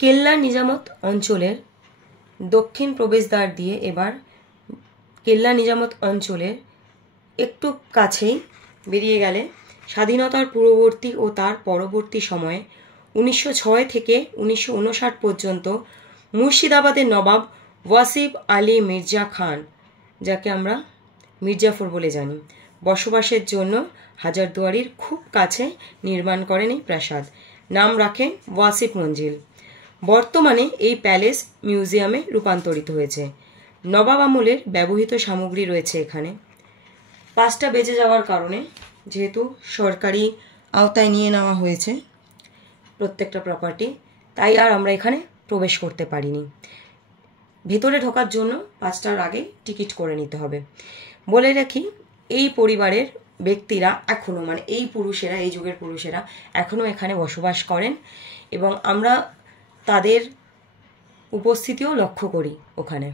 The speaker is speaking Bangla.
কেল্লা নিজামত অঞ্চলের দক্ষিণ প্রবেশদ্বার দিয়ে এবার কেল্লা নিজামত অঞ্চলের একটু কাছেই বেরিয়ে গেলে স্বাধীনতার পূর্ববর্তী ও তার পরবর্তী সময়ে 1906 থেকে 1959 পর্যন্ত মুর্শিদাবাদের নবাব ওয়াসিফ আলী মির্জা খান, যাকে আমরা মির্জাফর বলে জানি, বসবাসের জন্য হাজারদুয়ারির খুব কাছে নির্মাণ করেন এই প্রাসাদ। নাম রাখেন ওয়াসিফ মঞ্জিল। বর্তমানে এই প্যালেস মিউজিয়ামে রূপান্তরিত হয়েছে। নবাব আমলের ব্যবহৃত সামগ্রী রয়েছে এখানে। 5টা বেজে যাওয়ার কারণে, যেহেতু সরকারি আওতায় নিয়ে নেওয়া হয়েছে প্রত্যেকটা প্রপার্টি, তাই আর আমরা এখানে প্রবেশ করতে পারিনি। ভেতরে ঢোকার জন্য 5টার আগে টিকিট করে নিতে হবে। বলে রাখি, এই পরিবারের ব্যক্তিরা এখনও, মানে এই পুরুষেরা, এই যুগের পুরুষেরা এখনও এখানে বসবাস করেন এবং আমরা তাদের উপস্থিতিও লক্ষ্য করি ওখানে।